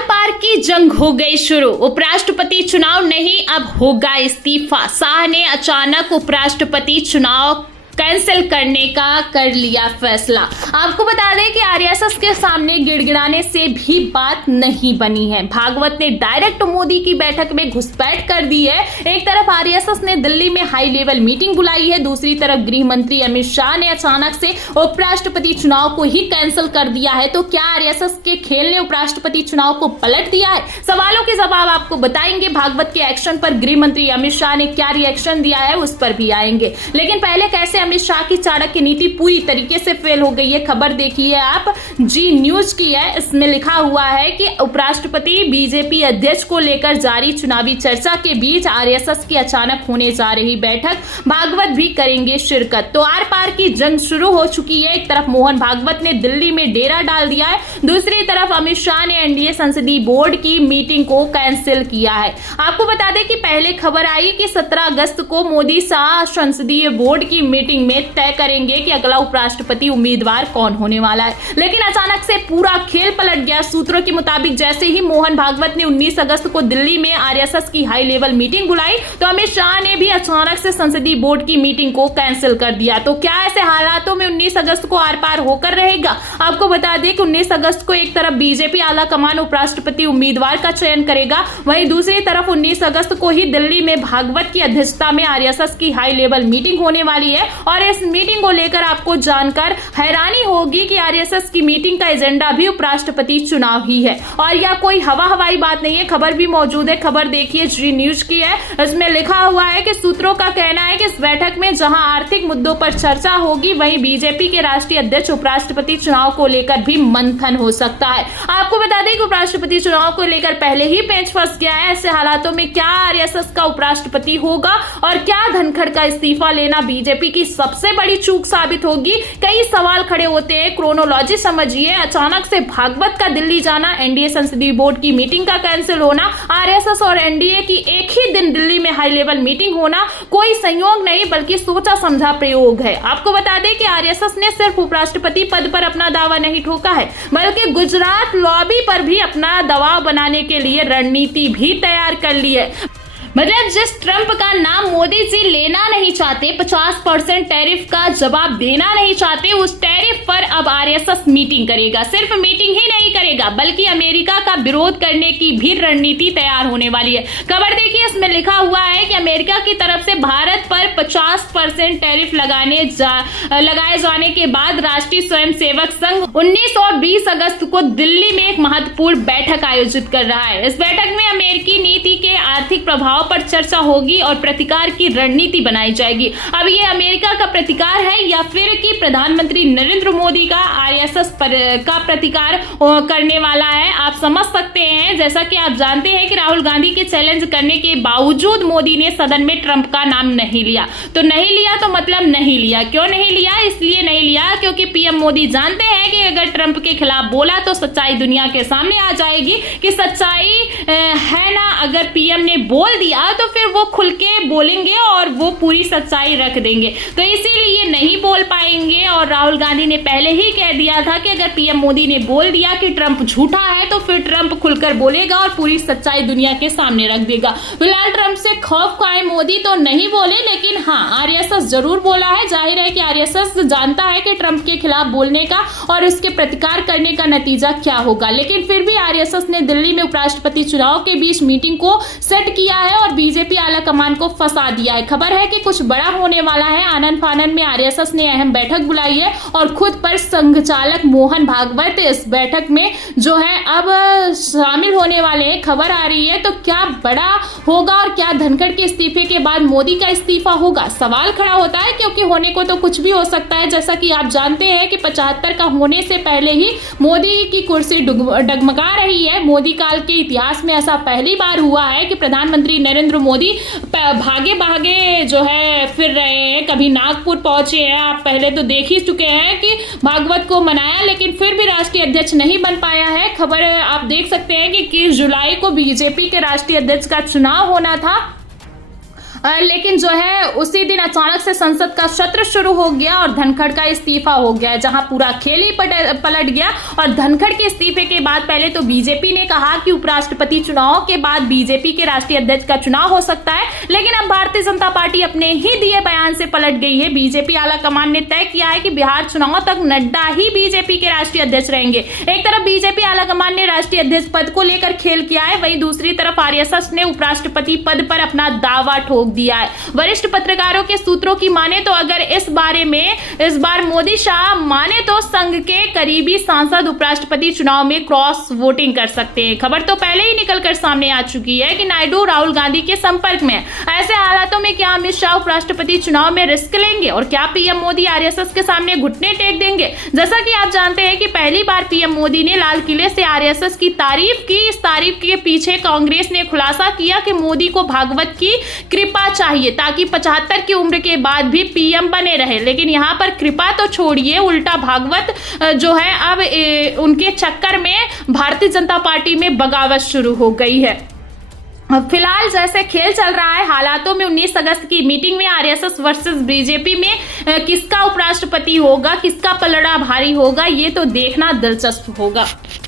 पार की जंग हो गई शुरू। उपराष्ट्रपति चुनाव नहीं, अब होगा इस्तीफा। शाह ने अचानक उपराष्ट्रपति चुनाव कैंसिल करने का कर लिया फैसला। आपको बता दें कि आरएसएस के सामने गिड़गिड़ाने से भी बात नहीं बनी है। भागवत ने डायरेक्ट मोदी की बैठक में घुसपैठ कर दी है। एक तरफ आरएसएस ने दिल्ली में हाई लेवल मीटिंग बुलाई है, दूसरी तरफ गृह मंत्री अमित शाह ने अचानक से उपराष्ट्रपति चुनाव को ही कैंसिल कर दिया है। तो क्या आरएसएस के खेल ने उपराष्ट्रपति चुनाव को पलट दिया है? सवालों के जवाब आपको बताएंगे। भागवत के एक्शन पर गृह मंत्री अमित शाह ने क्या रिएक्शन दिया है उस पर भी आएंगे। लेकिन पहले कैसे अमित शाह की चाणक्य नीति पूरी तरीके से फेल हो गई है, खबर देखिए आप, जी न्यूज की है। इसमें लिखा हुआ है कि उपराष्ट्रपति बीजेपी अध्यक्ष को लेकर जारी चुनावी चर्चा के बीच आरएसएस की अचानक होने जा रही बैठक, भागवत भी करेंगे शिरकत। तो आर पार की जंग शुरू हो चुकी है। एक तरफ मोहन भागवत ने दिल्ली में डेरा डाल दिया है, दूसरी तरफ अमित शाह ने एनडीए संसदीय बोर्ड की मीटिंग को कैंसिल किया है। आपको बता दें कि पहले खबर आई कि 17 अगस्त को मोदी शाह संसदीय बोर्ड की मीटिंग में तय करेंगे कि अगला उपराष्ट्रपति उम्मीदवार कौन होने वाला है, लेकिन अचानक से पूरा खेल पलट गया। सूत्रों के मुताबिक जैसे ही मोहन भागवत ने 19 अगस्त को दिल्ली में आरएसएस की हाई लेवल मीटिंग बुलाई, तो अमित शाह ने भी अचानक से संसदीय बोर्ड की मीटिंग को कैंसिल कर दिया। तो क्या ऐसे हालातों में 19 अगस्त को आर पार होकर रहेगा? आपको बता दें कि 19 अगस्त को एक तरफ बीजेपी आला कमान उपराष्ट्रपति उम्मीदवार का चयन करेगा, वहीं दूसरी तरफ 19 अगस्त को ही दिल्ली में भागवत की अध्यक्षता में आरएसएस की हाई लेवल मीटिंग होने वाली है। और इस मीटिंग को लेकर आपको जानकर हैरानी होगी कि आरएसएस की मीटिंग का एजेंडा भी उपराष्ट्रपति चुनाव ही है। और यह कोई हवाई बात नहीं है, खबर भी मौजूद है। खबर देखिए, जी न्यूज की है। इसमें लिखा हुआ है कि सूत्रों का कहना है कि इस बैठक में जहां आर्थिक मुद्दों पर चर्चा होगी, वहीं बीजेपी के राष्ट्रीय अध्यक्ष उपराष्ट्रपति चुनाव को लेकर भी मंथन हो सकता है। आपको बता दें कि उपराष्ट्रपति चुनाव को लेकर पहले ही पेंच फंस गया है। ऐसे हालातों में क्या आरएसएस का उपराष्ट्रपति होगा और क्या धनखड़ का इस्तीफा लेना बीजेपी की सबसे बड़ी चूक साबित होगी? कई सवाल खड़े होते हैं। क्रोनोलॉजी समझिए। अचानक से भागवत का दिल्ली जाना, एनडीए संसदीय बोर्ड की मीटिंग का कैंसिल होना, आरएसएस और एनडीए की एक ही दिन दिल्ली में हाई लेवल मीटिंग होना कोई संयोग नहीं बल्कि सोचा समझा प्रयोग है। आपको बता दें कि आरएसएस ने सिर्फ उपराष्ट्रपति पद पर अपना दावा नहीं ठोका है, बल्कि गुजरात लॉबी पर भी अपना दबाव बनाने के लिए रणनीति भी तैयार कर ली है। मतलब जिस ट्रंप का नाम मोदी जी लेना नहीं चाहते, 50% टैरिफ का जवाब देना नहीं चाहते, उस टैरिफ पर अब आरएसएस मीटिंग करेगा। सिर्फ मीटिंग ही नहीं करेगा बल्कि अमेरिका का विरोध करने की भी रणनीति तैयार होने वाली है। खबर देखिए, इसमें लिखा हुआ है कि अमेरिका की तरफ से भारत पर 50% टैरिफ लगाए जाने के बाद राष्ट्रीय स्वयंसेवक संघ 19 और 20 अगस्त को दिल्ली में एक महत्वपूर्ण बैठक आयोजित कर रहा है। इस बैठक में अमेरिकी नीति के आर्थिक प्रभाव पर चर्चा होगी और प्रतिकार की रणनीति बनाई जाएगी। अब ये अमेरिका का प्रतिकार है या फिर कि प्रधानमंत्री नरेंद्र मोदी का आरएसएस का प्रतिकार करने वाला है, आप समझ सकते हैं। जैसा कि आप जानते हैं कि राहुल गांधी के चैलेंज करने के बावजूद मोदी ने सदन में ट्रंप का नाम नहीं लिया। तो नहीं लिया तो मतलब नहीं लिया। क्यों नहीं लिया? इसलिए नहीं लिया क्योंकि पीएम मोदी जानते हैं कि अगर ट्रंप के खिलाफ बोला तो सच्चाई दुनिया के सामने आ जाएगी कि सच्चाई है ना। अगर पीएम ने बोल दिया तो फिर वो खुल के बोलेंगे और वो पूरी सच्चाई रख देंगे, तो इसीलिए नहीं बोल पाएंगे। और राहुल गांधी ने पहले ही कह दिया था कि अगर पीएम मोदी ने बोल दिया कि ट्रंप झूठा है तो फिर ट्रंप खुलकर बोलेगा और पूरी सच्चाई दुनिया के सामने रख देगा। फिलहाल ट्रंप से खौफ खाए मोदी तो नहीं बोले, लेकिन हाँ आरएसएस जरूर बोला है। जाहिर है कि आरएसएस जानता है कि ट्रंप के खिलाफ बोलने का और उसके प्रतिकार करने का नतीजा क्या होगा। लेकिन फिर भी आरएसएस ने दिल्ली में उपराष्ट्रपति चुनाव के बीच मीटिंग को सेट किया है और बीजेपी आला कमान को फंसा दिया है। खबर है कि कुछ बड़ा होने वाला है। आनंद फानन में आरएसएस ने अहम बैठक बुलाई है और खुद पर संघ चालक मोहन भागवत इस बैठक में जो है अब शामिल होने वाले हैं। खबर आ रही है, तो क्या बड़ा होगा और क्या धनखड़ के इस्तीफे के बाद मोदी का इस्तीफा होगा? सवाल खड़ा होता है क्योंकि होने को तो कुछ भी हो सकता है। जैसा कि आप जानते हैं कि 75 का होने से पहले ही मोदी की कुर्सी डगमगा रही है। मोदी काल के इतिहास में ऐसा पहली बार हुआ है कि प्रधानमंत्री नरेंद्र मोदी भागे भागे जो है फिर रहे हैं। कभी नागपुर पहुंचे हैं, आप पहले तो देख ही चुके हैं कि भागवत को मनाया, लेकिन फिर भी राष्ट्रीय अध्यक्ष नहीं बन पाया है। खबर आप देख सकते हैं कि 21 जुलाई को बीजेपी के राष्ट्रीय अध्यक्ष का चुनाव होना था। लेकिन जो है उसी दिन अचानक से संसद का सत्र शुरू हो गया और धनखड़ का इस्तीफा हो गया, जहां पूरा खेल ही पलट गया। और धनखड़ के इस्तीफे के बाद पहले तो बीजेपी ने कहा कि उपराष्ट्रपति चुनाव के बाद बीजेपी के राष्ट्रीय अध्यक्ष का चुनाव हो सकता है, लेकिन अब भारतीय जनता पार्टी अपने ही दिए बयान से पलट गई है। बीजेपी आलाकमान ने तय किया है कि बिहार चुनाव तक नड्डा ही बीजेपी के राष्ट्रीय अध्यक्ष रहेंगे। एक तरफ बीजेपी आलाकमान ने राष्ट्रीय अध्यक्ष पद को लेकर खेल किया है, वहीं दूसरी तरफ आरएसएस ने उपराष्ट्रपति पद पर अपना दावा ठोक दिया है। वरिष्ठ पत्रकारों के सूत्रों की माने तो अगर इस बार मोदी शाह माने तो संघ के करीबी सांसद उपराष्ट्रपति चुनाव में क्रॉस वोटिंग कर सकते हैं। खबर तो पहले ही निकलकर सामने आ चुकी है कि नायडू राहुल गांधी के संपर्क में। ऐसे हालातों में क्या अमित शाह उपराष्ट्रपति चुनाव में रिस्क लेंगे और क्या पीएम मोदी आरएसएस के सामने घुटने टेक देंगे? जैसा कि आप जानते हैं कि पहली बार पीएम मोदी ने लाल किले से आरएसएस की तारीफ की। इस तारीफ के पीछे कांग्रेस ने खुलासा किया कि मोदी को भागवत की कृपा चाहिए ताकि 75 की उम्र के बाद भी पीएम बने रहे। लेकिन यहाँ पर कृपा तो छोड़िए, उल्टा भागवत जो है अब उनके चक्कर में भारतीय जनता पार्टी में बगावत शुरू हो गई है। फिलहाल जैसे खेल चल रहा है हालातों में 19 अगस्त की मीटिंग में आरएसएस वर्सेस बीजेपी में किसका उपराष्ट्रपति होगा, किसका पलड़ा भारी होगा, ये तो देखना दिलचस्प होगा।